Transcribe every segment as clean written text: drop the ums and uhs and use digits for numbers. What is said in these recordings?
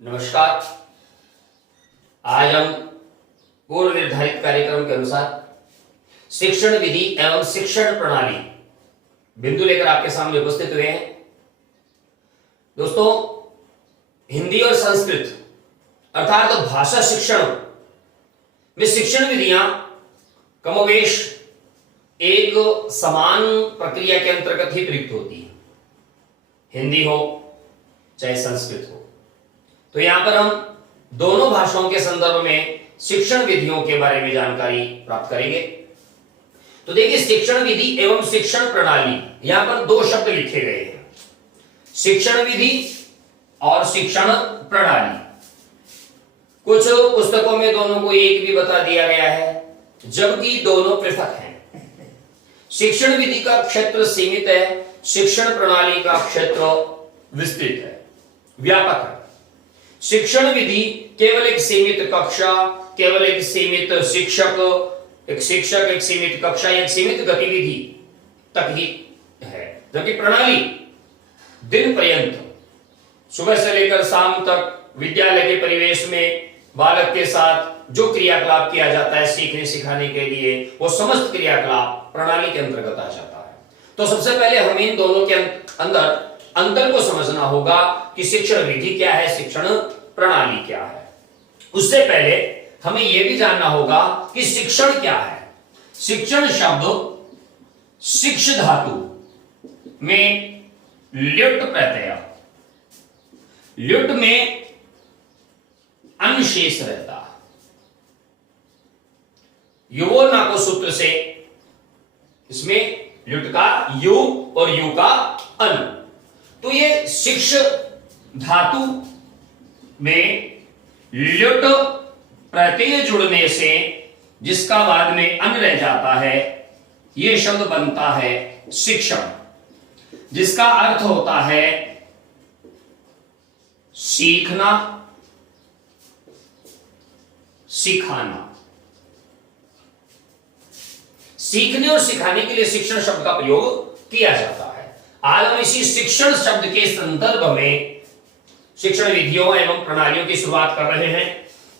नमस्कार। आज हम पूर्व निर्धारित कार्यक्रम के अनुसार शिक्षण विधि एवं शिक्षण प्रणाली बिंदु लेकर आपके सामने उपस्थित हुए हैं। दोस्तों, हिंदी और संस्कृत अर्थात भाषा शिक्षण में शिक्षण विधियां कमोवेश एक समान प्रक्रिया के अंतर्गत ही प्रयुक्त होती है, हिंदी हो चाहे संस्कृत हो। तो यहां पर हम दोनों भाषाओं के संदर्भ में शिक्षण विधियों के बारे में जानकारी प्राप्त करेंगे। तो देखिए, शिक्षण विधि एवं शिक्षण प्रणाली, यहां पर दो शब्द लिखे गए हैं, शिक्षण विधि और शिक्षण प्रणाली। कुछ पुस्तकों में दोनों को एक भी बता दिया गया है, जबकि दोनों पृथक हैं। शिक्षण विधि का क्षेत्र सीमित है, शिक्षण प्रणाली का क्षेत्र विस्तृत है, व्यापक है। शिक्षण विधि केवल एक सीमित कक्षा, केवल एक सीमित शिक्षक, एक सीमित कक्षा, एक सीमित गतिविधि तक ही है, जबकि प्रणाली दिन पर्यंत सुबह से लेकर शाम तक विद्यालय के परिवेश में बालक के साथ जो क्रियाकलाप किया जाता है सीखने सिखाने के लिए, वो समस्त क्रियाकलाप प्रणाली के अंतर्गत आ जाता है। तो सबसे पहले हमें इन दोनों के अंदर अंतर को समझना होगा कि शिक्षण विधि क्या है, शिक्षण प्रणाली क्या है। उससे पहले हमें यह भी जानना होगा कि शिक्षण क्या है। शिक्षण शब्द शिक्ष धातु में ल्युट प्रत्यय, ल्युट में अन शेष रहता, युवो नाको सूत्र से इसमें ल्युट का यु और यु का अन। तो ये शिक्ष धातु में ल्युट प्रत्यय जुड़ने से जिसका बाद में अन रह जाता है, यह शब्द बनता है शिक्षण, जिसका अर्थ होता है सीखना, सिखाना। सीखने और सिखाने के लिए शिक्षण शब्द का प्रयोग किया जाता है। आज हम इसी शिक्षण शब्द के संदर्भ में शिक्षण विधियों एवं प्रणालियों की शुरुआत कर रहे हैं।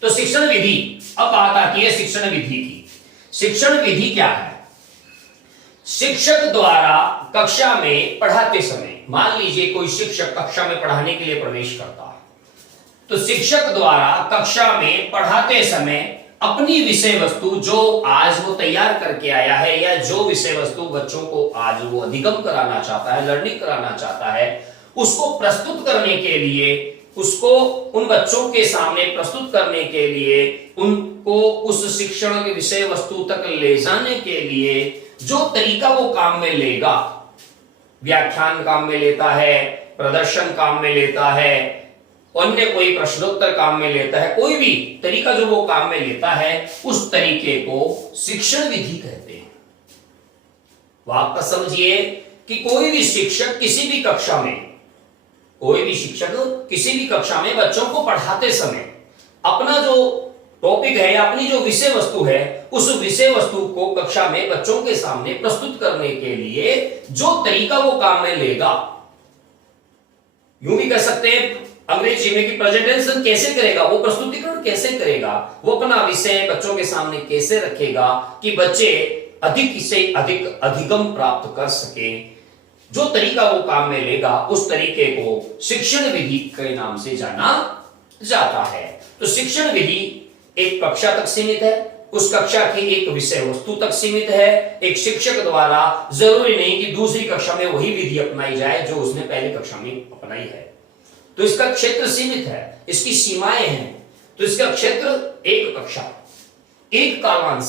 तो शिक्षण विधि, अब बात आती है शिक्षण विधि की। शिक्षण विधि क्या है? शिक्षक द्वारा कक्षा में पढ़ाते समय, मान लीजिए कोई शिक्षक कक्षा में पढ़ाने के लिए प्रवेश करता है, तो शिक्षक द्वारा कक्षा में पढ़ाते समय अपनी विषय वस्तु जो आज वो तैयार करके आया है, या जो विषय वस्तु बच्चों को आज वो अधिगम कराना चाहता है, लर्निंग कराना चाहता है, उसको प्रस्तुत करने के लिए, उसको उन बच्चों के सामने प्रस्तुत करने के लिए, उनको उस शिक्षण के विषय वस्तु तक ले जाने के लिए जो तरीका वो काम में लेगा, व्याख्यान काम में लेता है, प्रदर्शन काम में लेता है, अन्य कोई प्रश्नोत्तर काम में लेता है, कोई भी तरीका जो वो काम में लेता है, उस तरीके को शिक्षण विधि कहते हैं। वापस समझिए कि कोई भी शिक्षक किसी भी कक्षा में, कोई भी शिक्षक किसी भी कक्षा में बच्चों को पढ़ाते समय अपना जो टॉपिक है या अपनी जो विषय वस्तु है, उस विषय वस्तु को कक्षा में बच्चों के सामने प्रस्तुत करने के लिए जो तरीका वो काम में लेगा, यूं भी कह सकते हैं अंग्रेजी में कि प्रेजेंटेशन कैसे करेगा, वो प्रस्तुतिकरण कैसे करेगा, वो अपना विषय बच्चों के सामने कैसे रखेगा कि बच्चे अधिक से अधिक अधिगम प्राप्त कर सके। जो तरीका वो काम में लेगा, उस तरीके को शिक्षण विधि के नाम से जाना जाता है। तो शिक्षण विधि एक कक्षा तक सीमित है, उस कक्षा की एक विषय वस्तु तक सीमित है। एक शिक्षक द्वारा जरूरी नहीं कि दूसरी कक्षा में वही विधि अपनाई जाए जो उसने पहली कक्षा में अपनाई है। तो इसका क्षेत्र सीमित है, इसकी सीमाएं हैं। तो इसका क्षेत्र एक कक्षा, एक कालांश,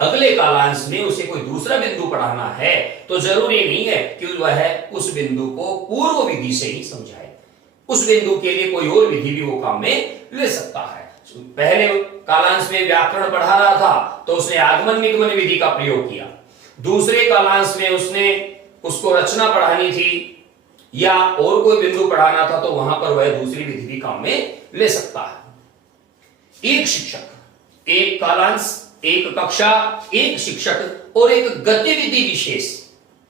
अगले कालांश में उसे कोई दूसरा बिंदु पढ़ाना है तो जरूरी नहीं है कि वह उस बिंदु को पूर्व विधि से ही समझाए, उस बिंदु के लिए कोई और विधि भी वो काम में ले सकता है। पहले कालांश में व्याकरण पढ़ा रहा था तो उसने आगमन निगमन विधि का प्रयोग किया, दूसरे कालांश में उसने उसको रचना पढ़ानी थी या और कोई बिंदु पढ़ाना था तो वहां पर वह दूसरी विधि भी काम में ले सकता है। एक शिक्षक, एक कालांश, एक कक्षा, एक शिक्षक और एक गतिविधि विशेष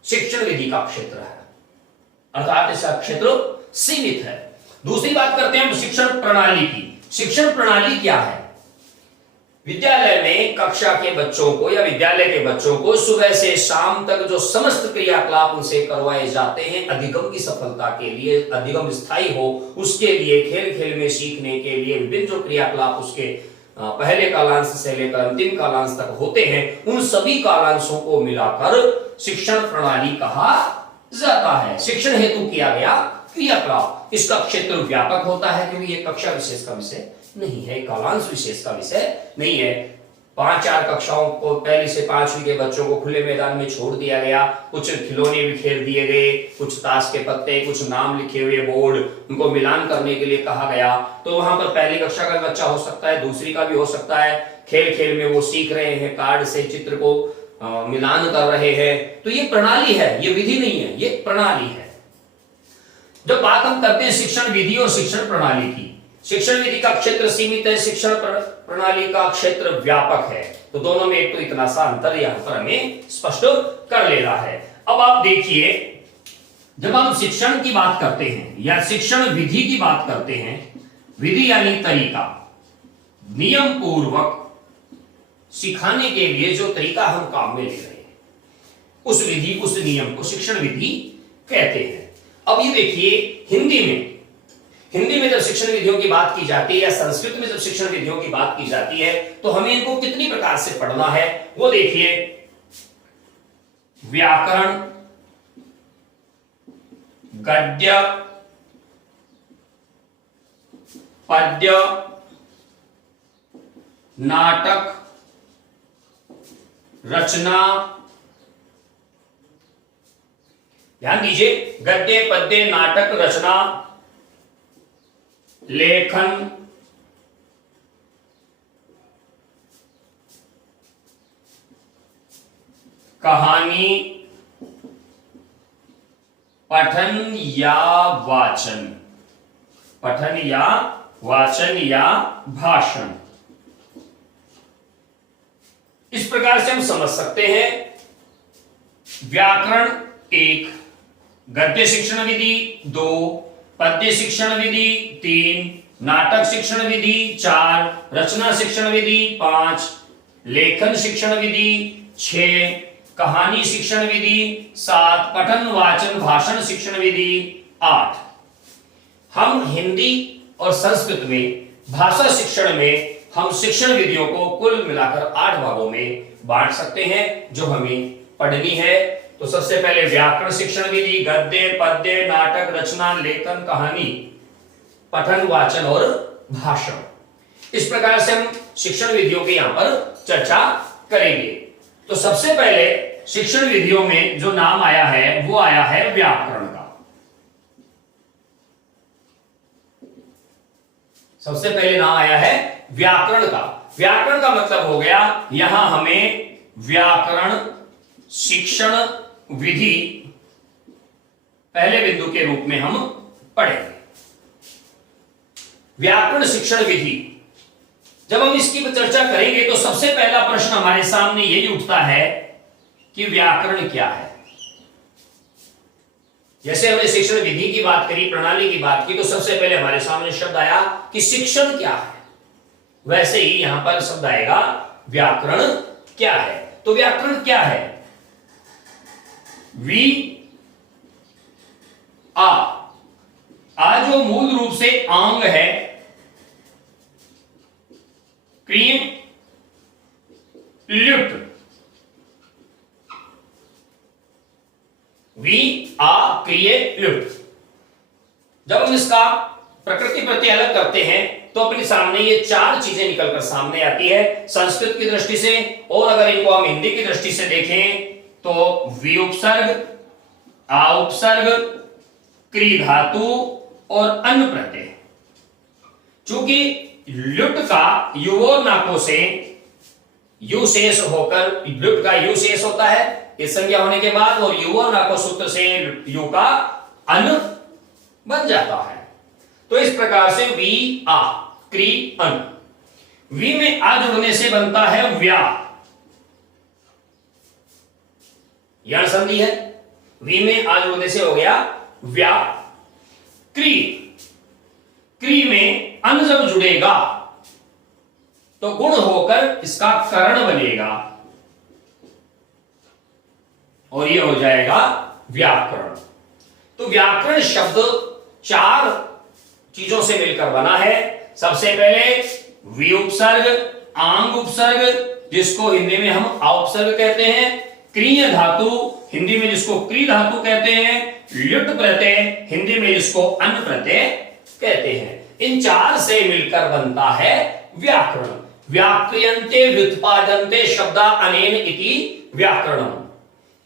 शिक्षण विधि का क्षेत्र है, अर्थात इसका क्षेत्र सीमित है। दूसरी बात करते हैं हम शिक्षण प्रणाली की। शिक्षण प्रणाली क्या है? विद्यालय में कक्षा के बच्चों को या विद्यालय के बच्चों को सुबह से शाम तक जो समस्त क्रियाकलाप उनसे करवाए जाते हैं अधिगम की सफलता के लिए, अधिगम स्थायी हो उसके लिए, खेल खेल में सीखने के लिए विभिन्न जो क्रियाकलाप उसके पहले कालांश से लेकर अंतिम कालांश तक होते हैं, उन सभी कालांशों को मिलाकर शिक्षण प्रणाली कहा जाता है। शिक्षण हेतु किया गया क्रियाकलाप, इसका क्षेत्र व्यापक होता है क्योंकि यह कक्षा विशेष का विषय नहीं है, कालांश विशेष का विषय नहीं है। 5-4 कक्षाओं को, पहली से 5वीं के बच्चों को खुले मैदान में छोड़ दिया गया, कुछ खिलौने बिखेर दिए गए, कुछ ताश के पत्ते, कुछ नाम लिखे हुए बोर्ड, उनको मिलान करने के लिए कहा गया। तो वहां पर पहली कक्षा का बच्चा हो सकता है, दूसरी का भी हो सकता है, खेल खेल में वो सीख रहे हैं, कार्ड से चित्र को मिलान कर रहे हैं। तो ये प्रणाली है, ये विधि नहीं है, ये प्रणाली है। जब बात हम करते हैं शिक्षण विधि और शिक्षण प्रणाली की, शिक्षण विधि का क्षेत्र सीमित है, शिक्षण प्रणाली का क्षेत्र व्यापक है। तो दोनों में एक तो इतना सा अंतर यहां पर हमें स्पष्ट कर लेना है। अब आप देखिए, जब हम शिक्षण की बात करते हैं या शिक्षण विधि की बात करते हैं, विधि यानी तरीका, नियम पूर्वक सिखाने के लिए जो तरीका हम काम में ले रहे हैं, उस विधि, उस नियम को शिक्षण विधि कहते हैं। अब ये देखिए, हिंदी में जब शिक्षण विधियों की बात की जाती है या संस्कृत में जब शिक्षण विधियों की बात की जाती है तो हमें इनको कितनी प्रकार से पढ़ना है वो देखिए। व्याकरण, गद्य, पद्य, नाटक, रचना। ध्यान दीजिए, गद्य, पद्य, नाटक, रचना, लेखन, कहानी, पठन या वाचन, पठन या वाचन या भाषण। इस प्रकार से हम समझ सकते हैं। व्याकरण 1, गद्य शिक्षण विधि 2, पद्य शिक्षण विधि 3, नाटक शिक्षण विधि 4, रचना शिक्षण विधि 5, लेखन शिक्षण विधि 6, कहानी शिक्षण विधि 7, पठन वाचन भाषण शिक्षण विधि 8। हम हिंदी और संस्कृत में भाषा शिक्षण में हम शिक्षण विधियों को कुल मिलाकर 8 भागों में बांट सकते हैं जो हमें पढ़नी है। तो सबसे पहले व्याकरण शिक्षण विधि, गद्य, पद्य, नाटक, रचना, लेखन, कहानी, पठन, वाचन और भाषण। इस प्रकार से हम शिक्षण विधियों की यहां पर चर्चा करेंगे। तो सबसे पहले शिक्षण विधियों में जो नाम आया है वो आया है व्याकरण का। सबसे पहले नाम आया है व्याकरण का। व्याकरण का मतलब हो गया, यहां हमें व्याकरण शिक्षण विधि पहले बिंदु के रूप में हम पढ़ेंगे। व्याकरण शिक्षण विधि जब हम इसकी चर्चा करेंगे तो सबसे पहला प्रश्न हमारे सामने यही उठता है कि व्याकरण क्या है। जैसे हमने शिक्षण विधि की बात करी, प्रणाली की बात की, तो सबसे पहले हमारे सामने शब्द आया कि शिक्षण क्या है। वैसे ही यहां पर शब्द आएगा व्याकरण क्या है। तो व्याकरण क्या है? वी आ जो मूल रूप से आंग है, क्रिय ल्युट, वी आ क्रिय ल्युट। जब हम इसका प्रकृति प्रति अलग करते हैं तो अपने सामने ये 4 चीजें निकलकर सामने आती है संस्कृत की दृष्टि से। और अगर इनको हम हिंदी की दृष्टि से देखें तो वी उपसर्ग, आ उपसर्ग, क्री धातु और अन प्रत्यय। चूंकि लुट का युवोर नाको से यु शेष होकर, लुट का यु शेष होता है इस संज्ञा होने के बाद, और युवोर नाको सूत्र से यु का अन बन जाता है। तो इस प्रकार से वी आ क्री अन, वी में आ जुड़ने से बनता है व्या, यह संधि है, वी में आ जुड़ने से हो गया व्या। क्री तो गुण होकर इसका करण बनेगा और ये हो जाएगा व्याकरण। तो व्याकरण शब्द चार चीजों से मिलकर बना है। सबसे पहले वि उपसर्ग, आंग उपसर्ग जिसको हिंदी में हम औपसर्ग कहते हैं, क्रिय धातु हिंदी में जिसको क्री धातु कहते हैं, ल्युट प्रत्यय हिंदी में जिसको अन प्रत्यय कहते हैं। इन चार से मिलकर बनता है व्याकरण। व्याक्रियन्ते व्युत्पादन्ते शब्दा अनेन इति व्याकरणम,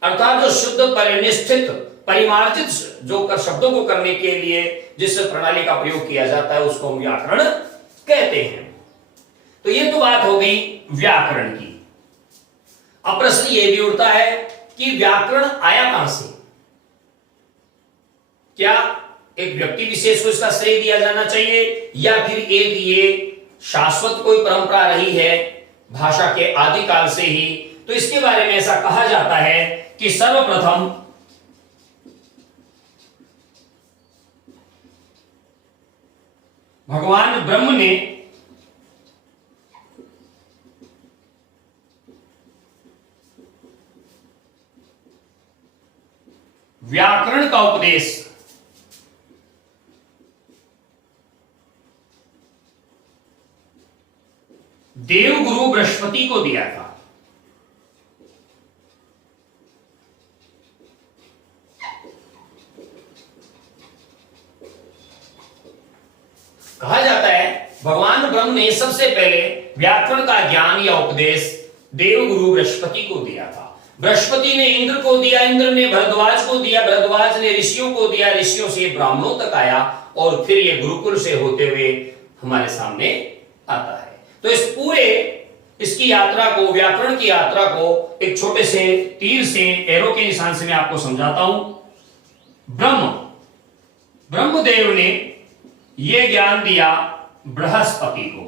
अर्थात जो शुद्ध परिनिष्ठित परिमार्जित जो कर शब्दों को करने के लिए जिस प्रणाली का प्रयोग किया जाता है उसको हम व्याकरण कहते हैं। तो ये तो बात हो गई व्याकरण की। अब प्रश्न ये भी उठता है कि व्याकरण आया कहां से? क्या एक व्यक्ति विशेष को इसका श्रेय दिया जाना चाहिए या फिर एक ये शाश्वत कोई परंपरा रही है भाषा के आदिकाल से ही? तो इसके बारे में ऐसा कहा जाता है कि सर्वप्रथम भगवान ब्रह्म ने व्याकरण का उपदेश देवगुरु बृहस्पति को दिया था। कहा जाता है भगवान ब्रह्म ने सबसे पहले व्याकरण का ज्ञान या उपदेश देवगुरु बृहस्पति को दिया था। बृहस्पति ने इंद्र को दिया, इंद्र ने भरद्वाज को दिया, भरद्वाज ने ऋषियों को दिया, ऋषियों से ब्राह्मणों तक आया और फिर ये गुरुकुल से होते हुए हमारे सामने आता है। तो इस पूरे इसकी यात्रा को, व्याकरण की यात्रा को एक छोटे से तीर से, एरो के निशान से मैं आपको समझाता हूं। ब्रह्मदेव ने यह ज्ञान दिया बृहस्पति को,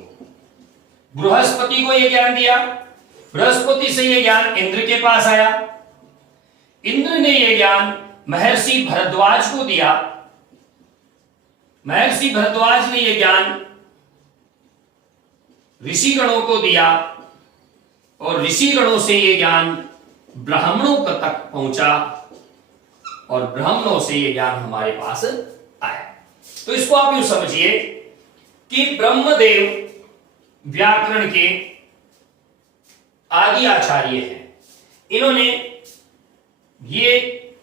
बृहस्पति को यह ज्ञान दिया, बृहस्पति से यह ज्ञान इंद्र के पास आया, इंद्र ने यह ज्ञान महर्षि भरद्वाज को दिया, महर्षि भरद्वाज ने यह ज्ञान ऋषिगणों को दिया और ऋषिगणों से यह ज्ञान ब्राह्मणों तक पहुंचा और ब्राह्मणों से यह ज्ञान हमारे पास आया। तो इसको आप यूं समझिए कि ब्रह्मदेव व्याकरण के आदि आचार्य हैं। इन्होंने ये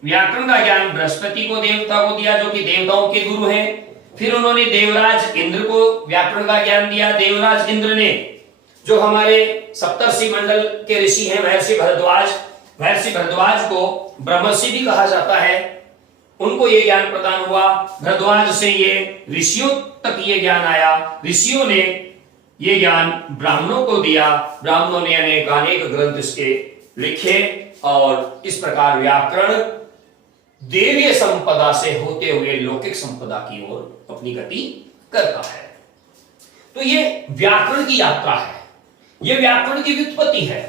व्याकरण का ज्ञान बृहस्पति को, देवता को दिया जो कि देवताओं के गुरु हैं। फिर उन्होंने देवराज इंद्र को व्याकरण का ज्ञान दिया। देवराज इंद्र ने जो हमारे सप्तर्षि मंडल के ऋषि हैं महर्षि भरद्वाज को ब्रह्मर्षि भी कहा जाता है, उनको ये ज्ञान प्रदान हुआ। भरद्वाज से ये ऋषियों तक ये ज्ञान आया, ऋषियों ने ये ज्ञान ब्राह्मणों को दिया, ब्राह्मणों ने अनेक ग्रंथ इसके लिखे और इस प्रकार व्याकरण देवीय संपदा से होते हुए लौकिक संपदा की ओर अपनी गति करता है। तो ये व्याकरण की यात्रा है, ये व्याकरण की व्युत्पत्ति है।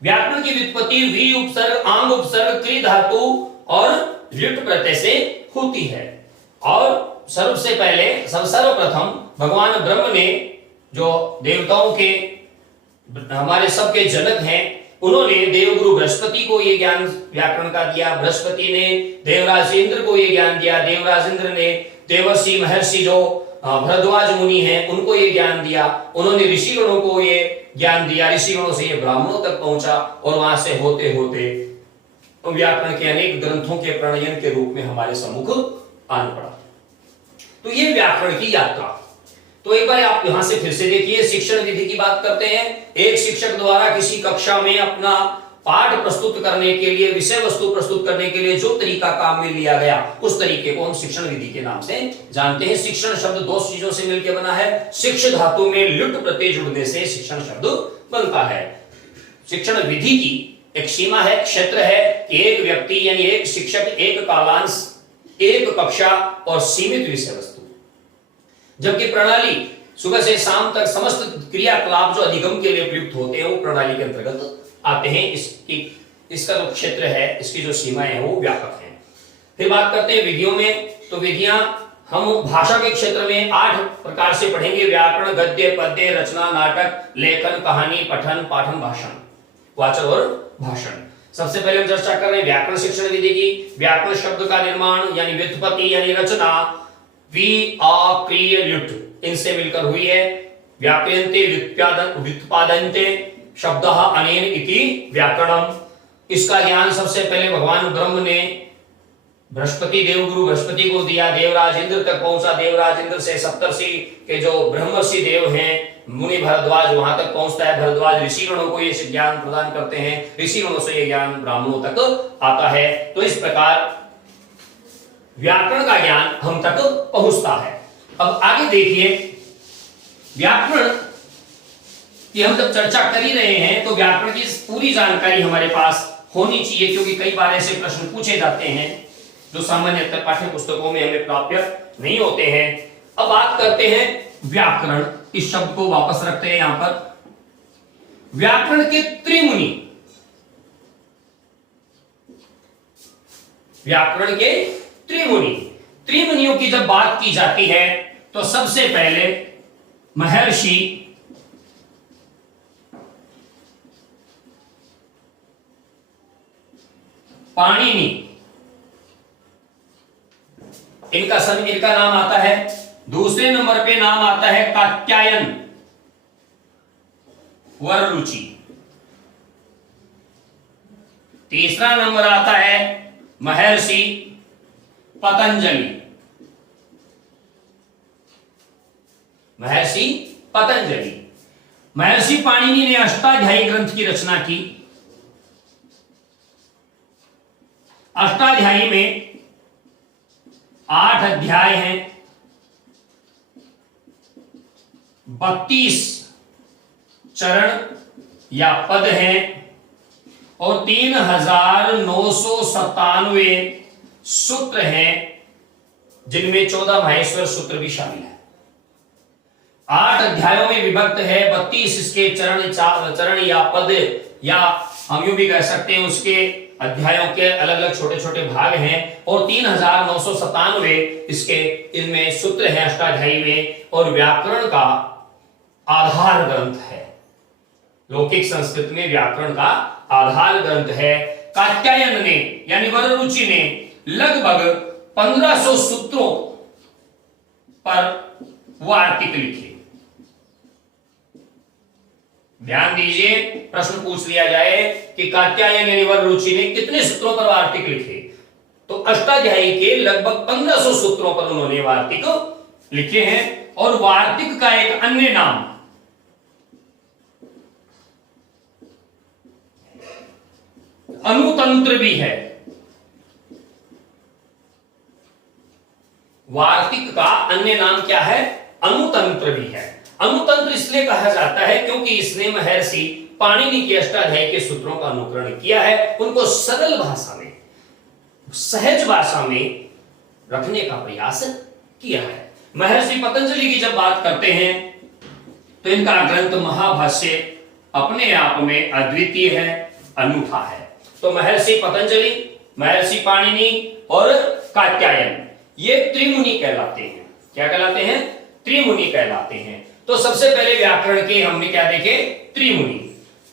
व्याकरण की व्युत्पत्ति वी उपसर्ग, आंग उपसर्ग, क्री धातु और ल्युट प्रत्यय से होती है। और सर्वप्रथम भगवान ब्रह्म ने जो देवताओं के हमारे सबके जनक हैं, उन्होंने देवगुरु बृहस्पति को यह ज्ञान व्याकरण का दिया। बृहस्पति ने देवराज इंद्र को यह ज्ञान दिया, देवराज इंद्र ने देवर्षि महर्षि जो भरद्वाज मुनि हैं उनको ये ज्ञान दिया, उन्होंने ऋषिगणों को ये ज्ञान दिया, ऋषिगणों से ये ब्राह्मणों तक पहुंचा और वहां से होते होते व्याकरण के अनेक ग्रंथों के प्रणयन के रूप में हमारे सम्मुख आन पड़ा। तो ये व्याकरण की यात्रा। तो एक बार आप यहां से फिर से देखिए, शिक्षण विधि की बात करते हैं। एक शिक्षक द्वारा किसी कक्षा में अपना पाठ प्रस्तुत करने के लिए, विषय वस्तु प्रस्तुत करने के लिए जो तरीका काम में लिया गया उस तरीके को हम शिक्षण विधि के नाम से जानते हैं। शिक्षण शब्द दो चीजों से मिलकर बना है। शिक्ष धातु में लुट प्रत्यय जुड़ने से शिक्षण शब्द बनता है। शिक्षण विधि की एक सीमा है, क्षेत्र है कि एक व्यक्ति यानी एक शिक्षक, एक कालांश, एक कक्षा और सीमित विषय वस्तु, जबकि प्रणाली सुबह से शाम तक समस्त क्रियाकलाप जो अधिगम के लिए प्रयुक्त होते हैं वो प्रणाली के अंतर्गत आते हैं। इसका जो क्षेत्र है, इसकी जो सीमाएं हैं वो व्यापक हैं। फिर बात करते हैं विधियों में। तो विधियां हम भाषा के क्षेत्र में 8 प्रकार से पढ़ेंगे: व्याकरण, गद्य, पद्य, रचना, नाटक, लेखन, कहानी, पठन, पाठन, भाषण, वाचन और भाषण। सबसे पहले हम चर्चा कर रहे हैं व्याकरण शिक्षण विधि की। व्याकरण शब्द का निर्माण यानी व्युत्पत्ति यानी रचना वि, आ, क्रिय, ल्युट् इनसे मिलकर हुई है। व्याक्रियन्ते व्युत्पादन्ते शब्दः अनेन इति व्याकरणम्। इसका ज्ञान सबसे पहले भगवान ब्रह्म ने बृहस्पति देवगुरु बृहस्पति को दिया, देवराज इंद्र तक पहुंचा, देवराज इंद्र से सप्तर्षि के जो ब्रह्मर्षि देव हैं मुनि भरद्वाज वहां तक पहुंचता है, भरद्वाज ऋषिगणों को ये ज्ञान प्रदान करते हैं, ऋषिगणों से ये ज्ञान ब्राह्मणों तक आता है। तो इस प्रकार व्याकरण का ज्ञान हम तक पहुंचता है। अब आगे देखिए, व्याकरण की हम जब चर्चा कर ही रहे हैं तो व्याकरण की पूरी जानकारी हमारे पास होनी चाहिए, क्योंकि कई बार ऐसे प्रश्न पूछे जाते हैं जो सामान्यतः पाठ्य पुस्तकों में हमें प्राप्त नहीं होते हैं। अब बात करते हैं व्याकरण, इस शब्द को वापस रखते हैं यहां पर। व्याकरण के त्रिमुनि, व्याकरण के त्रिमुनि, त्रिमुनियों की जब बात की जाती है तो सबसे पहले महर्षि पाणिनि, इनका नाम आता है। दूसरे नंबर पे नाम आता है कात्यायन वररुचि। तीसरा नंबर आता है महर्षि पतंजलि, महर्षि पतंजलि। महर्षि पाणिनि ने अष्टाध्यायी ग्रंथ की रचना की। अष्टाध्यायी में 8 अध्याय हैं, 32 चरण या पद हैं और 3997 सूत्र हैं, जिनमें 14 माहेश्वर सूत्र भी शामिल है। 8 अध्यायों में विभक्त है, 32 इसके चरण या पद या हम यूं भी कह सकते हैं उसके अध्यायों के अलग अलग छोटे छोटे भाग हैं और 3997 इसके इनमें सूत्र हैं अष्टाध्यायी में। और व्याकरण का आधार ग्रंथ है, लौकिक संस्कृत में व्याकरण का आधार ग्रंथ है। कात्यायन ने यानी वररुचि ने लगभग 1500 सूत्रों पर वार्तिक लिखे। ध्यान दीजिए, प्रश्न पूछ लिया जाए कि कात्यायन यानी वररुचि ने कितने सूत्रों पर वार्तिक लिखे, तो अष्टाध्यायी के लगभग 1500 सूत्रों पर उन्होंने वार्तिक लिखे हैं। और वार्तिक का एक अन्य नाम अनुतंत्र भी है। वार्तिक का अन्य नाम क्या है? अनुतंत्र भी है। अनुतंत्र इसलिए कहा जाता है क्योंकि इसने महर्षि पाणिनि के अष्टाध्यायी के सूत्रों का अनुकरण किया है, उनको सरल भाषा में, सहज भाषा में रखने का प्रयास किया है। महर्षि पतंजलि की जब बात करते हैं तो इनका ग्रंथ महाभाष्य अपने आप में अद्वितीय है, अनूठा है। तो महर्षि पतंजलि, महर्षि पाणिनि और कात्यायन ये त्रिमुनि कहलाते हैं। क्या कहलाते हैं? त्रिमुनि कहलाते हैं। तो सबसे पहले व्याकरण के हमने क्या देखे? त्रिमुनि।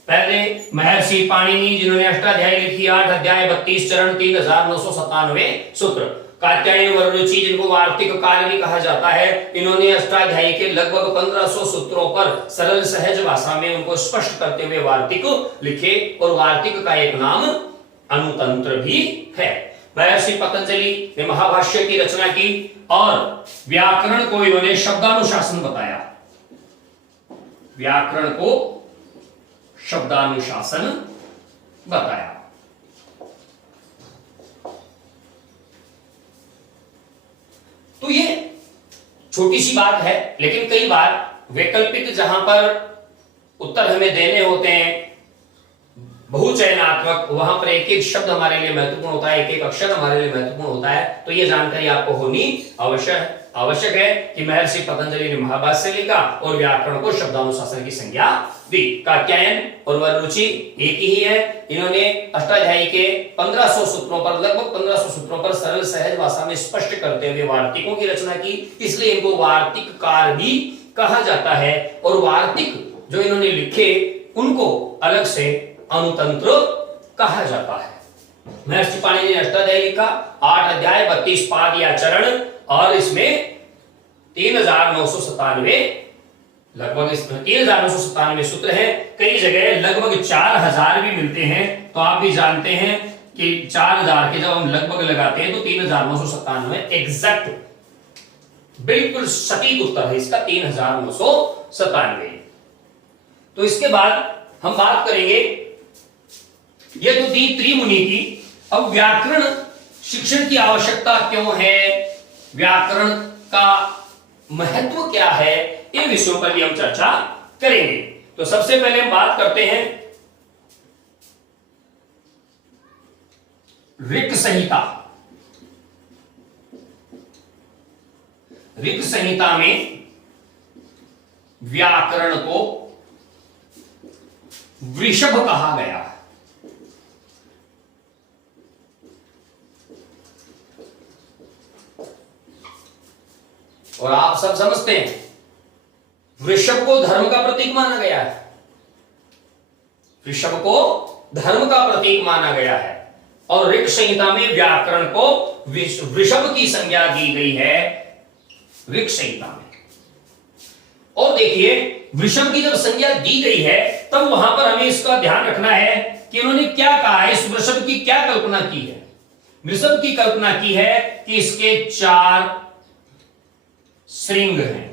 पहले महर्षि पाणिनि जिन्होंने अष्टाध्यायी लिखी, 8 अध्याय 32 चरण 3997 सूत्र। कात्यायन वररुचि जिनको वार्तिक काल भी कहा जाता है, इन्होंने अष्टाध्यायी के लगभग 1500 सूत्रों पर सरल सहज भाषा में उनको स्पष्ट करते हुए वार्तिक लिखे और वार्तिक का एक नाम अनुतंत्र भी है। महर्षि पतंजलि ने महाभाष्य की रचना की और व्याकरण को इन्होंने शब्दानुशासन बताया। व्याकरण को शब्दानुशासन बताया। तो ये छोटी सी बात है, लेकिन कई बार वैकल्पिक जहां पर उत्तर हमें देने होते हैं बहुचयनात्मक, वहां पर एक एक शब्द हमारे लिए महत्वपूर्ण होता है, एक एक अक्षर हमारे लिए महत्वपूर्ण होता है। तो ये जानकारी आपको होनी आवश्यक है कि महर्षि पतंजलि ने महाभाष्य लिखा और व्याकरण को शब्दानुशासन की संज्ञा दी। कात्यायन और वररुचि एक ही है। इन्होंने अष्टाध्यायी के 1500 सूत्रों पर, लगभग 1500 सूत्रों पर सरल सहज भाषा में स्पष्ट करते हुए वार्तिकों की रचना की, इसलिए इनको वार्तिककार भी कहा जाता है। और वार्तिक जो इन्होंने लिखे उनको अलग से अनुतंत्र कहा जाता है। महर्षि पाणिनि ने अष्टाध्यायी लिखा, 8 अध्याय 32 पाद या चरण, और इसमें 3997 लगभग 3997 सूत्र हैं। कई जगह लगभग 4000 भी मिलते हैं। तो आप भी जानते हैं कि 4000 के जब हम लगभग लगाते हैं तो 3997 एग्जैक्ट बिल्कुल सटीक उत्तर है इसका, 3997। तो इसके बाद हम बात करेंगे, ये तो थी त्रिमुनि की। अब व्याकरण शिक्षण की आवश्यकता क्यों है, व्याकरण का महत्व क्या है, इन विषयों पर भी हम चर्चा करेंगे। तो सबसे पहले हम बात करते हैं ऋक् संहिता। ऋक् संहिता में व्याकरण को वृषभ कहा गया है। और आप सब समझते हैं वृषभ को धर्म का प्रतीक माना गया है। वृषभ को धर्म का प्रतीक माना गया है और ऋक् संहिता में व्याकरण को वृषभ की संज्ञा दी गई है ऋक् संहिता में। और देखिए, वृषभ की जब संज्ञा दी गई है तब वहां पर हमें इसका ध्यान रखना है कि उन्होंने क्या कहा है, इस वृषभ की क्या कल्पना की है। वृषभ की कल्पना की है कि इसके 4 श्रृंग हैं,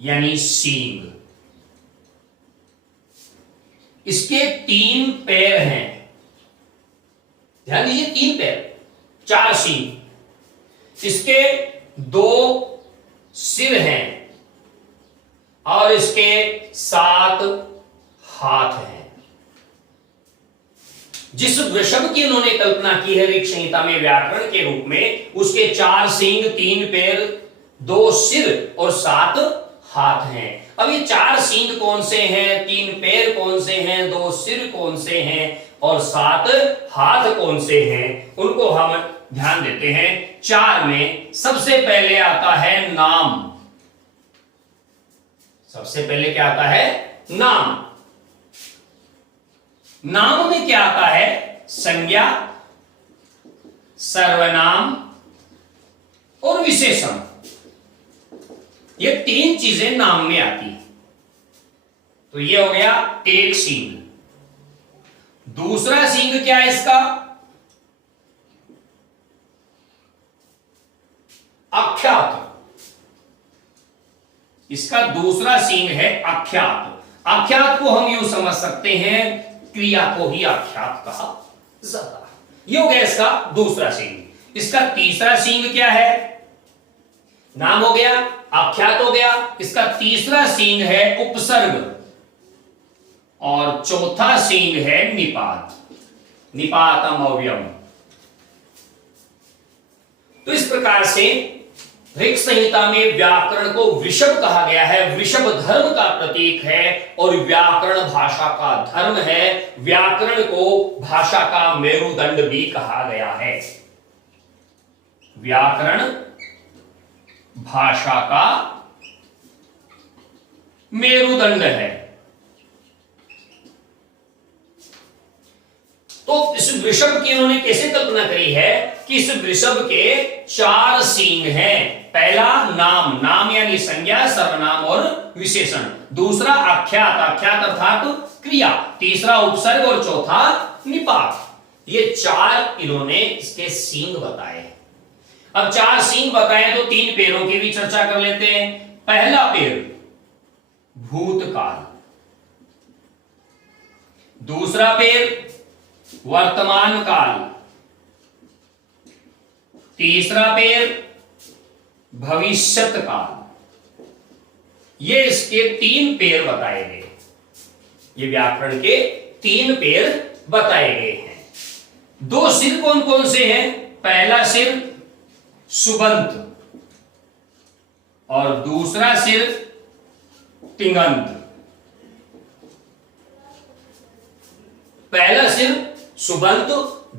यानी सींग। इसके 3 पैर हैं, ध्यान दीजिए, 3 पैर, 4 सींग। इसके 2 सिर हैं और इसके 7 हाथ हैं। जिस वृषभ की उन्होंने कल्पना की है ऋक् संहिता में व्याकरण के रूप में, उसके 4 सींग, 3 पैर, 2 सिर और 7 हाथ हैं। अब ये 4 सींग कौन से हैं, 3 पैर कौन से हैं, 2 सिर कौन से हैं और 7 हाथ कौन से हैं, उनको हम ध्यान देते हैं। 4 में सबसे पहले आता है नाम। सबसे पहले क्या आता है, नाम। नाम में क्या आता है, संज्ञा, सर्वनाम और विशेषण। ये 3 चीजें नाम में आती हैं। तो ये हो गया एक सींग। दूसरा सींग क्या है इसका, आख्यात। इसका दूसरा सींग है आख्यात। आख्यात को हम यूं समझ सकते हैं, क्रिया को ही आख्यात कहा जाता है। ये हो गया इसका दूसरा सींग। इसका तीसरा सींग क्या है, नाम हो गया, आख्यात हो गया। इसका तीसरा सींग है उपसर्ग और चौथा सींग है निपात, निपातम अव्ययम। तो इस प्रकार से ऋक् संहिता में व्याकरण को वृषभ कहा गया है। वृषभ धर्म का प्रतीक है और व्याकरण भाषा का धर्म है। व्याकरण को भाषा का मेरुदंड भी कहा गया है। व्याकरण भाषा का मेरुदंड है। तो इस वृषभ की उन्होंने कैसे कल्पना करी है कि इस वृषभ के 4 सींग हैं। पहला नाम, नाम यानी संज्ञा, सर्वनाम और विशेषण। दूसरा आख्यात, आख्यात अर्थात क्रिया। तीसरा उपसर्ग और चौथा निपात। ये 4 इन्होंने इसके सींग बताए। अब 4 सींग बताए तो 3 पैरों की भी चर्चा कर लेते हैं। पहला पैर भूतकाल, दूसरा पैर वर्तमान काल, तीसरा पैर भविष्यत काल। ये इसके 3 पैर बताए गए। ये व्याकरण के 3 पैर बताए गए हैं। 2 सिर कौन कौन से हैं, पहला सिर सुबंत, और दूसरा सिर तिंगंत। पहला सिर सुबंत,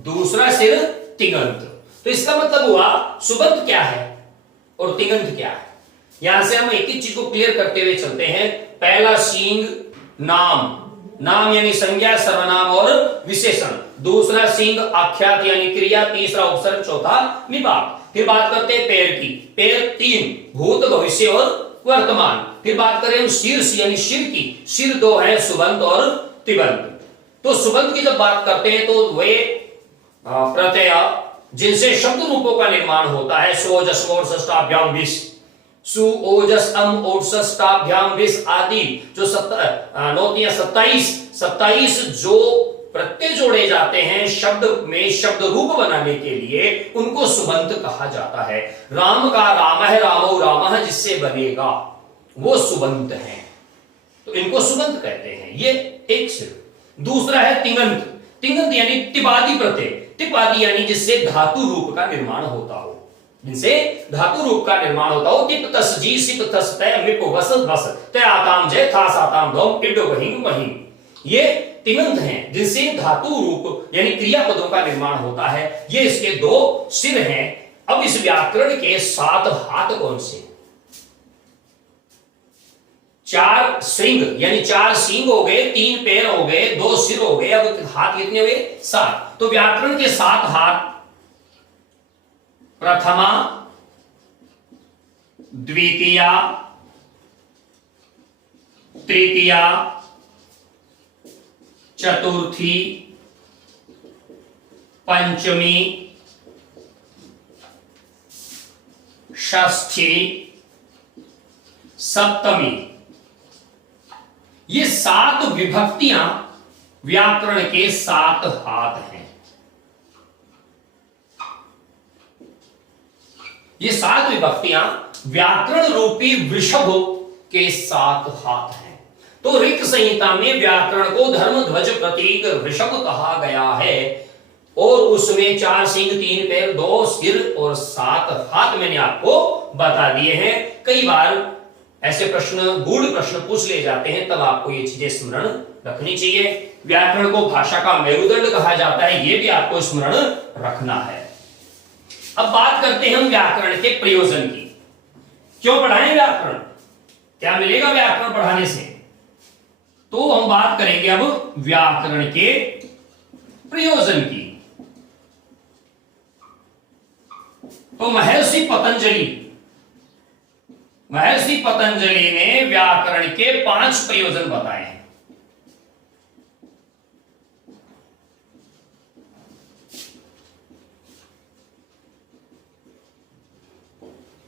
दूसरा सिर तिंगंत। तो इसका मतलब हुआ सुबंत क्या है और तिंगंत क्या है। यहां से हम एक ही चीज को क्लियर करते हुए चलते हैं। पहला सींग नाम, नाम यानी संज्ञा, सर्वनाम और विशेषण। दूसरा सींग आख्यात यानी क्रिया। तीसरा उपसर्ग, चौथा निपात। फिर बात करते हैं पैर की। पैर तीन, भूत, भविष्य और वर्तमान। फिर बात करें हम शीर्ष यानी सिर की। सिर दो है, सुबंत और तिबंत। तो सुबंत की जब बात करते हैं तो वे प्रत्यय जिनसे शब्द रूपों का निर्माण होता है। सोजस षष्टाभ्याम विष, सु ओजस अम ओजस्टाभ्याम विष आदि जो 27 जो प्रत्यय जोड़े जाते हैं शब्द में शब्द रूप बनाने के लिए, उनको सुबंत कहा जाता है। राम का राम है, रामो राम है, जिससे बनेगा वो सुबंत है, तो इनको सुबंत कहते हैं। ये एक सिर। दूसरा है तिंगंत। तिंगंत यानी टिपादी प्रत्यय। टिपादी यानी जिससे धातु रूप का निर्माण होता हो, जिनसे धातु रूप का निर्माण होता हो। टिप तस जी सिप तस तय मिप वस वस तय आताम जय था साताम धोम इड वहिंग वहिंग। ये तिंगंत हैं जिनसे धातु रूप यानी क्रियापदों का निर्माण होता है। ये इसके दो सिर हैं। अब इस व्याकरण के 7 हाथ कौन से? 4 श्रृंग यानी 4 सींग हो गए, 3 पैर हो गए, 2 सिर हो गए। अब हाथ कितने हुए? 7। तो व्याकरण के 7 हाथ प्रथमा, द्वितीया, तृतीया, चतुर्थी, पंचमी, षष्ठी, सप्तमी। ये 7 विभक्तियां व्याकरण के 7 हाथ हैं। ये 7 विभक्तियां व्याकरण रूपी वृषभ के 7 हाथ हैं। तो ऋक् संहिता में व्याकरण को धर्म ध्वज प्रतीक वृषभ कहा गया है और उसमें 4 सींग, 3 पैर, 2 सिर और 7 हाथ मैंने आपको बता दिए हैं। कई बार ऐसे प्रश्न, गूढ़ प्रश्न पूछ ले जाते हैं, तब आपको ये चीजें स्मरण रखनी चाहिए। व्याकरण को भाषा का मेरुदंड कहा जाता है, ये भी आपको स्मरण रखना है। अब बात करते हैं हम व्याकरण के प्रयोजन की। क्यों पढ़ाएं व्याकरण? क्या मिलेगा व्याकरण पढ़ाने से? तो हम बात करेंगे अब व्याकरण के प्रयोजन की। तो महर्षि पतंजलि ने व्याकरण के 5 प्रयोजन बताए हैं।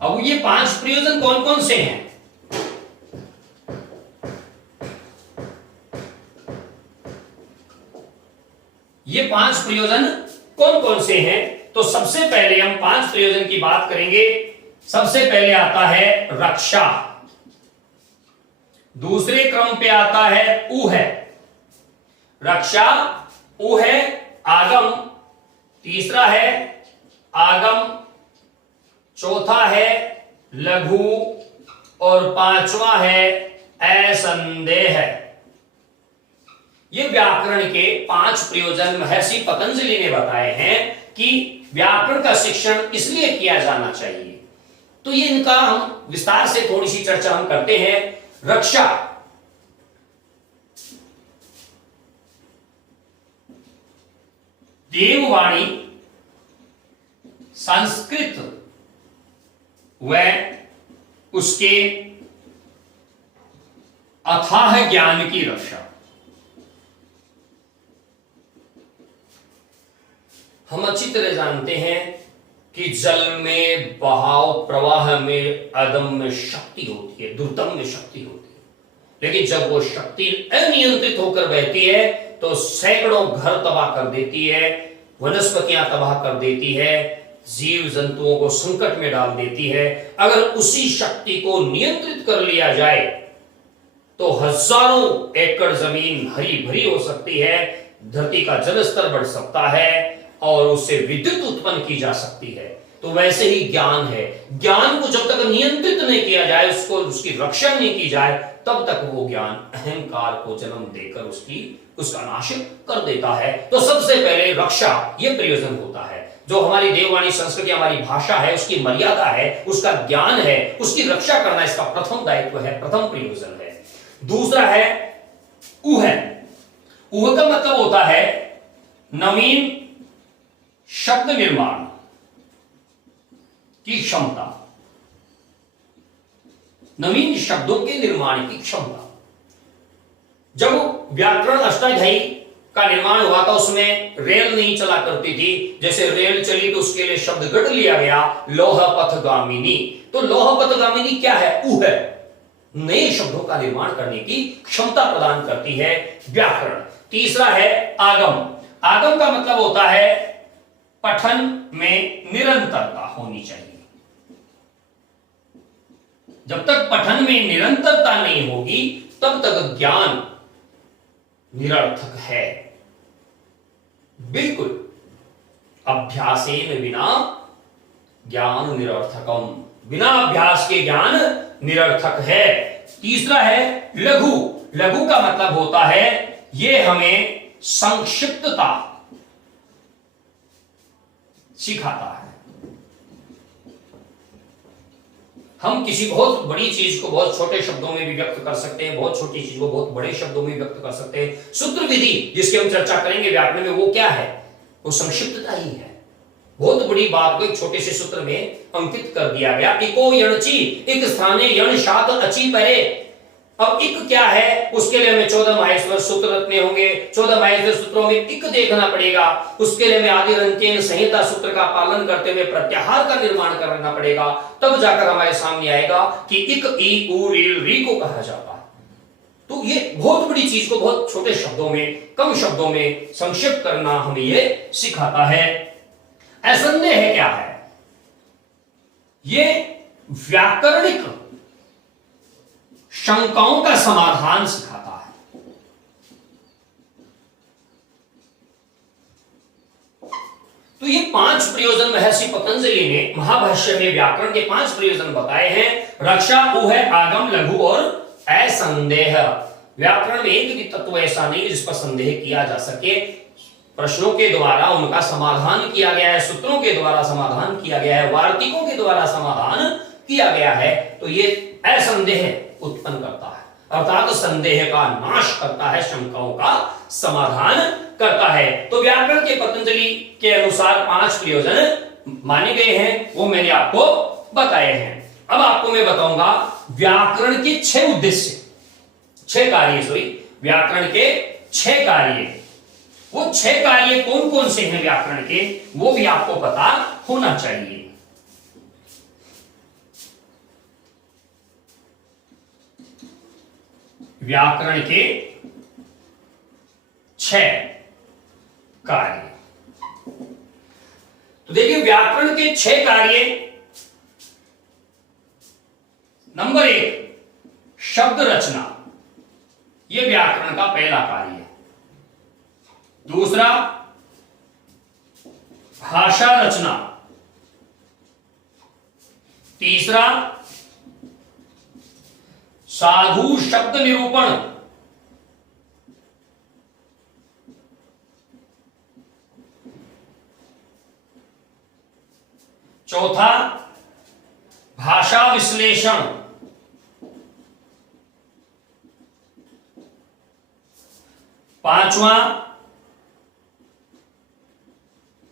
अब ये 5 प्रयोजन कौन कौन से हैं? ये 5 प्रयोजन कौन कौन से हैं? तो सबसे पहले हम 5 प्रयोजन की बात करेंगे। सबसे पहले आता है रक्षा, दूसरे क्रम पे आता है ऊ है, रक्षा, ऊ है आगम, तीसरा है आगम, चौथा है लघु और 5वां है असंदेह। ये व्याकरण के 5 प्रयोजन महर्षि पतंजलि ने बताए हैं कि व्याकरण का शिक्षण इसलिए किया जाना चाहिए। तो ये इनका हम विस्तार से थोड़ी सी चर्चा हम करते हैं। रक्षा, देववाणी संस्कृत व उसके अथाह ज्ञान की रक्षा। हम अच्छी तरह जानते हैं कि जल में बहाव प्रवाह में अदम्य शक्ति होती है, दुर्दम्य शक्ति होती है, लेकिन जब वो शक्ति अनियंत्रित होकर बहती है तो सैकड़ों घर तबाह कर देती है, वनस्पतियां तबाह कर देती है, जीव जंतुओं को संकट में डाल देती है। अगर उसी शक्ति को नियंत्रित कर लिया जाए तो हजारों एकड़ जमीन हरी भरी हो सकती है, धरती का जल स्तर बढ़ सकता है और उससे विद्युत उत्पन्न की जा सकती है। तो वैसे ही ज्ञान है। ज्ञान को जब तक नियंत्रित नहीं किया जाए, उसको उसकी रक्षा नहीं की जाए, तब तक वो ज्ञान अहंकार को जन्म देकर उसका नाश कर देता है। तो सबसे पहले रक्षा ये प्रयोजन होता है। जो हमारी देववाणी संस्कृति, हमारी भाषा है, उसकी मर्यादा है, उसका ज्ञान है, उसकी रक्षा करना इसका प्रथम दायित्व है, प्रथम प्रयोजन है। दूसरा है ऊह। ऊह का मतलब होता है नवीन शब्द निर्माण की क्षमता, नवीन शब्दों के निर्माण की क्षमता। जब व्याकरण अष्टाध्यायी का निर्माण हुआ था, उसमें रेल नहीं चला करती थी। जैसे रेल चली तो उसके लिए शब्द गढ़ लिया गया, लौह पथगामिनी। तो लौह पथगामिनी क्या है? ऊह, नए शब्दों का निर्माण करने की क्षमता प्रदान करती है व्याकरण। तीसरा है आगम। आगम का मतलब होता है पठन में निरंतरता होनी चाहिए। जब तक पठन में निरंतरता नहीं होगी, तब तक ज्ञान निरर्थक है। बिल्कुल, अभ्यासेन विना ज्ञान निरर्थकम, बिना अभ्यास के ज्ञान निरर्थक है। तीसरा है लघु। लघु का मतलब होता है ये हमें संक्षिप्तता सिखाता है। हम किसी बहुत बड़ी चीज को बहुत छोटे शब्दों में भी व्यक्त कर सकते हैं, बहुत छोटी चीज को बहुत बड़े शब्दों में व्यक्त कर सकते हैं। सूत्र विधि जिसकी हम चर्चा करेंगे व्याकरण में, वो क्या है? वो संक्षिप्तता ही है। बहुत बड़ी बात को एक छोटे से सूत्र में अंकित कर दिया गया। इको यणची, एक स्थाने यण शात अची परे। अब इक क्या है? उसके लिए हमें 14 माहेश्वर सूत्र रखने होंगे। 14 माहेश्वर सूत्रों में इक देखना पड़ेगा। उसके लिए हमें आदि रंकेन संहिता सूत्र का पालन करते हुए प्रत्याहार का निर्माण करना पड़ेगा। तब जाकर हमारे सामने आएगा कि इक, ई, उ, री को कहा जाता है। तो ये बहुत बड़ी चीज को बहुत छोटे शब्दों में, कम शब्दों में संक्षिप्त करना हमें ये सिखाता है। असंदेह क्या है? ये व्याकरणिक शंकाओं का समाधान सिखाता है। तो ये 5 प्रयोजन महर्षि पतंजलि ने महाभाष्य में व्याकरण के 5 प्रयोजन बताए हैं। रक्षा, ऊह, आगम, लघु और असंदेह। व्याकरण में एक भी तत्व ऐसा नहीं जिस पर संदेह किया जा सके। प्रश्नों के द्वारा उनका समाधान किया गया है, सूत्रों के द्वारा समाधान किया गया है, वार्तिकों के द्वारा समाधान किया गया है। तो ये असंदेह उत्पन्न करता है, अर्थात संदेह का नाश करता है, शंकाओं का समाधान करता है। तो व्याकरण के पतंजलि के अनुसार 5 प्रयोजन माने गए हैं, वो मैंने आपको बताए हैं। अब आपको मैं बताऊंगा व्याकरण के 6 उद्देश्य, 6 कार्य, व्याकरण के 6 कार्य। वो 6 कार्य कौन कौन से हैं व्याकरण के, वो भी आपको पता होना चाहिए। व्याकरण के 6 कार्य। तो देखिए व्याकरण के 6 कार्य। नंबर 1, शब्द रचना, यह व्याकरण का पहला कार्य है। दूसरा, भाषा रचना। तीसरा, साधु शब्द निरूपण। चौथा, भाषा विश्लेषण। पांचवा,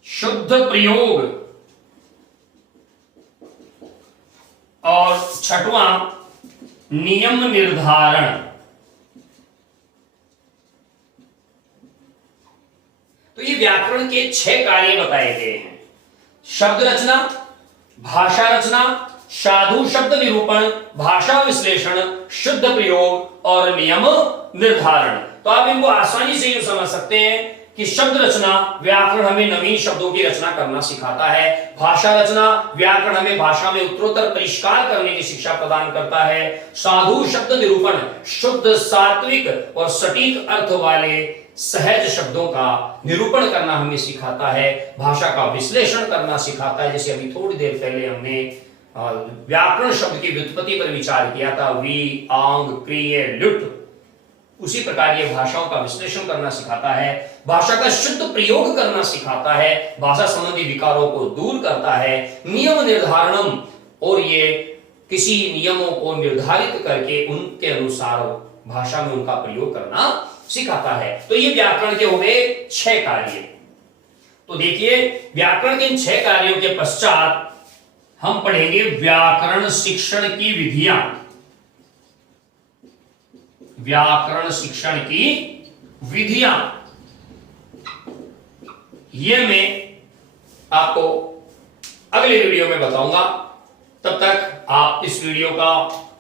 शुद्ध प्रयोग। और छठवां, नियम निर्धारण। तो ये व्याकरण के 6 कार्य बताए गए हैं। शब्द रचना, भाषा रचना, साधु शब्द निरूपण, भाषा विश्लेषण, शुद्ध प्रयोग और नियम निर्धारण। तो आप इनको आसानी से यूं समझ सकते हैं कि शब्द रचना, व्याकरण हमें नवीन शब्दों की रचना करना सिखाता है। भाषा रचना, व्याकरण हमें भाषा में उत्तरोत्तर परिष्कार करने की शिक्षा प्रदान करता है। साधु शब्द निरूपण, शुद्ध, सात्विक और सटीक अर्थ वाले सहज शब्दों का निरूपण करना हमें सिखाता है, भाषा का विश्लेषण करना सिखाता है। जैसे अभी थोड़ी देर पहले हमने व्याकरण शब्द की व्युत्पत्ति पर विचार किया था, वी, आंग, क्रिय, लुट। उसी प्रकार ये भाषाओं का विश्लेषण करना सिखाता है, भाषा का शुद्ध प्रयोग करना सिखाता है, भाषा संबंधी विकारों को दूर करता है, नियम निर्धारणम, और ये किसी नियमों को निर्धारित करके उनके अनुसार भाषा में उनका प्रयोग करना सिखाता है। तो ये व्याकरण के हो गए 6 कार्य। तो देखिए, व्याकरण के इन 6 कार्यों के पश्चात हम पढ़ेंगे व्याकरण शिक्षण की विधियां। व्याकरण शिक्षण की विधियां, ये मैं आपको अगले वीडियो में बताऊंगा। तब तक आप इस वीडियो का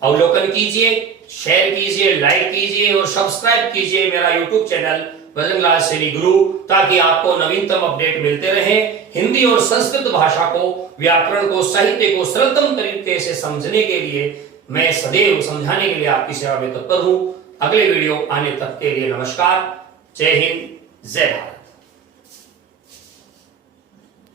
अवलोकन कीजिए, शेयर कीजिए, लाइक कीजिए और सब्सक्राइब कीजिए मेरा यूट्यूब चैनल बजरंगलाल सैनी गुरु, ताकि आपको नवीनतम अपडेट मिलते रहे। हिंदी और संस्कृत भाषा को, व्याकरण को, साहित्य को सरलतम तरीके से समझने के लिए मैं सदैव समझाने के लिए आपकी सेवा में तत्पर हूं। अगले वीडियो आने तक के लिए नमस्कार। जय हिंद, जय भारत।